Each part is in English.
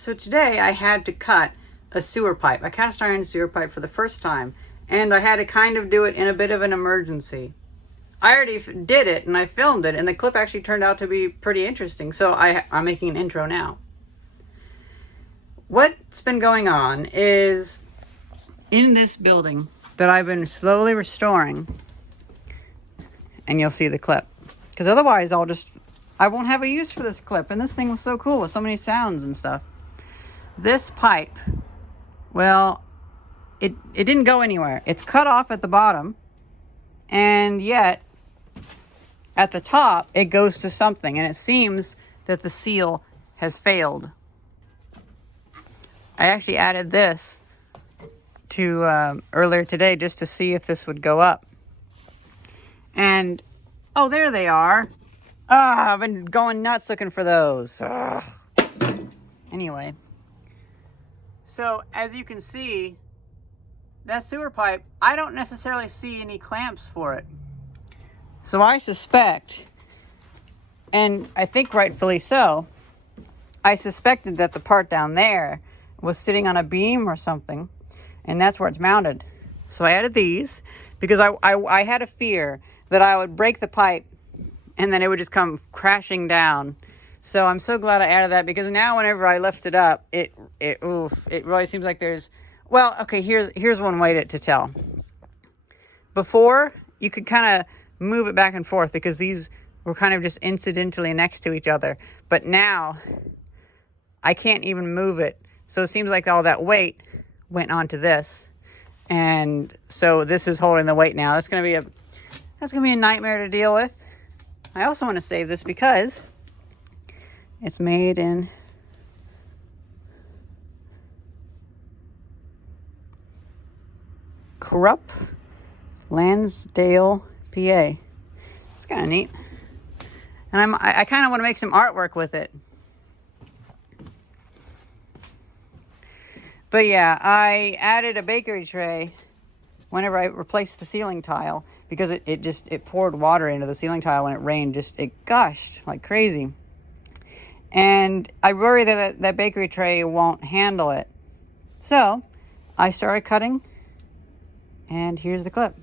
So today I had to cut a sewer pipe, a cast iron sewer pipe for the first time, and I had to kind of do it in a bit of an emergency. I already did it and I filmed it, and the clip actually turned out to be pretty interesting, so I'm making an intro now. What's been going on is in this building that I've been slowly restoring, and you'll see the clip, because otherwise I won't have a use for this clip, and this thing was so cool with so many sounds and stuff. This pipe, well, it didn't go anywhere. It's cut off at the bottom, and yet at the top it goes to something, and it seems that the seal has failed. I actually added this to earlier today just to see if this would go up. And oh, there they are. I've been going nuts looking for those. Ugh. Anyway, so as you can see, that sewer pipe, I don't necessarily see any clamps for it. So I suspect, and I think rightfully so, I suspected that the part down there was sitting on a beam or something, and that's where it's mounted. So I added these because I had a fear that I would break the pipe and then it would just come crashing down. So I'm so glad I added that, because now whenever I lift it up, it really seems like there's, well, okay, here's one way to tell. Before, you could kind of move it back and forth because these were kind of just incidentally next to each other. But now, I can't even move it. So it seems like all that weight went onto this. And so this is holding the weight now. That's gonna be a nightmare to deal with. I also want to save this because it's made in Crupp, Lansdale, PA. It's kind of neat. And I kind of want to make some artwork with it. But yeah, I added a bakery tray whenever I replaced the ceiling tile, because it poured water into the ceiling tile when it rained. It gushed like crazy. And I worry that bakery tray won't handle it. So I started cutting, and here's the clip.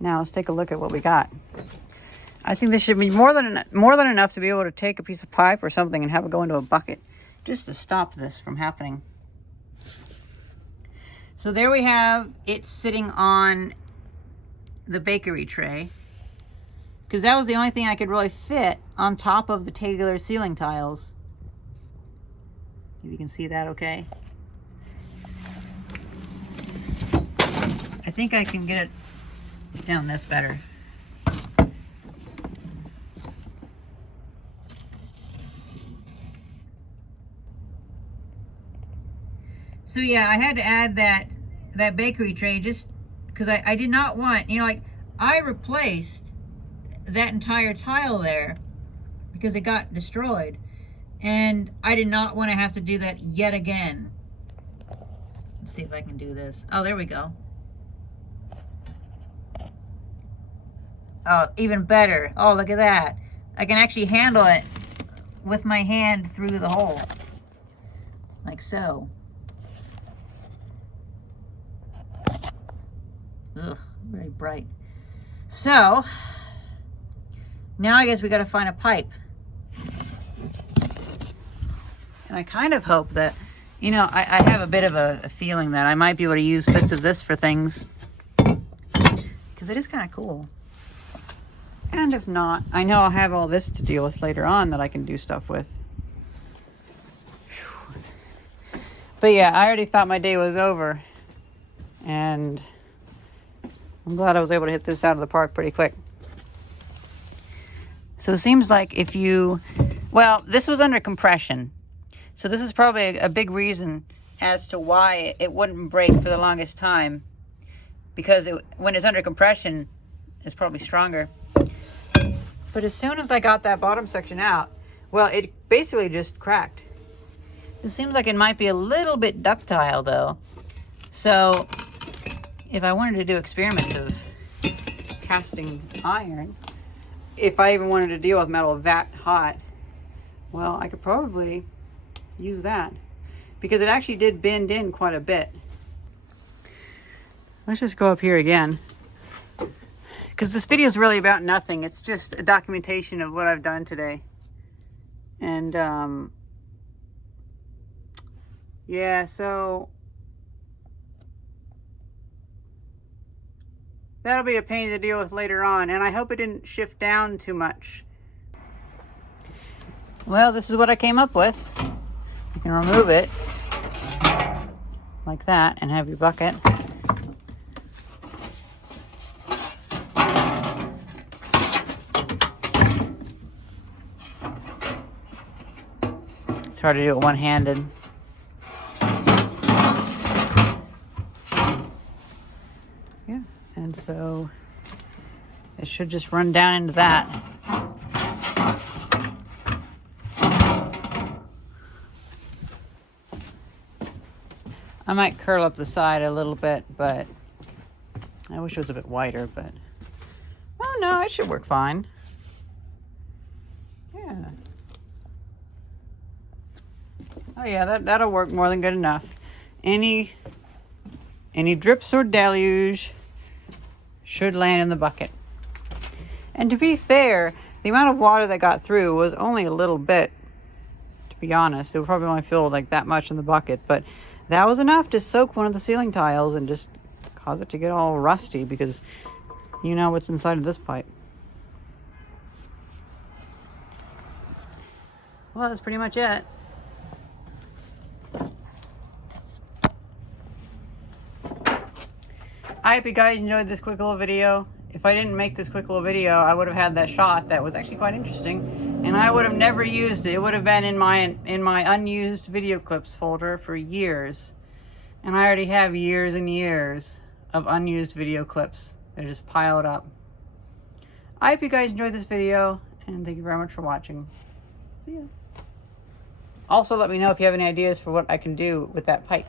Now let's take a look at what we got. I think this should be more than enough to be able to take a piece of pipe or something and have it go into a bucket, just to stop this from happening. So there we have it sitting on the bakery tray, because that was the only thing I could really fit on top of the Taylor ceiling tiles. If you can see that okay. I think I can get it down this better. So yeah, I had to add that bakery tray just because I did not want, you know, like I replaced that entire tile there because it got destroyed, and I did not want to have to do that yet again. Let's see if I can do this. Oh, there we go. Oh, even better. Oh, look at that. I can actually handle it with my hand through the hole, like so. Ugh, very bright. So, now I guess we gotta find a pipe. And I kind of hope that, you know, I have a bit of a feeling that I might be able to use bits of this for things, because it is kind of cool. And if not, I know I'll have all this to deal with later on that I can do stuff with. Whew. But yeah, I already thought my day was over, and I'm glad I was able to hit this out of the park pretty quick. So it seems like if you, well, this was under compression. So this is probably a big reason as to why it wouldn't break for the longest time. Because when it's under compression, it's probably stronger. But as soon as I got that bottom section out, well, it basically just cracked. It seems like it might be a little bit ductile though. So if I wanted to do experiments of casting iron, if I even wanted to deal with metal that hot, well, I could probably use that, because it actually did bend in quite a bit. Let's just go up here again, because this video is really about nothing. It's just a documentation of what I've done today. And yeah, so that'll be a pain to deal with later on, and I hope it didn't shift down too much. Well, this is what I came up with. You can remove it like that and have your bucket. It's hard to do it one-handed. Yeah, and so it should just run down into that. I might curl up the side a little bit, but I wish it was a bit wider, but oh no, it should work fine. Yeah. Oh yeah, that'll work more than good enough. Any drips or deluge should land in the bucket. And to be fair, the amount of water that got through was only a little bit, to be honest. It would probably only fill like that much in the bucket, but that was enough to soak one of the ceiling tiles and just cause it to get all rusty, because you know what's inside of this pipe. Well, that's pretty much it. I hope you guys enjoyed this quick little video. If I didn't make this quick little video, I would have had that shot that was actually quite interesting, and I would have never used it. It would have been in my unused video clips folder for years, and I already have years and years of unused video clips. They're just piled up. I hope you guys enjoyed this video, and thank you very much for watching. See ya. Also, let me know if you have any ideas for what I can do with that pipe.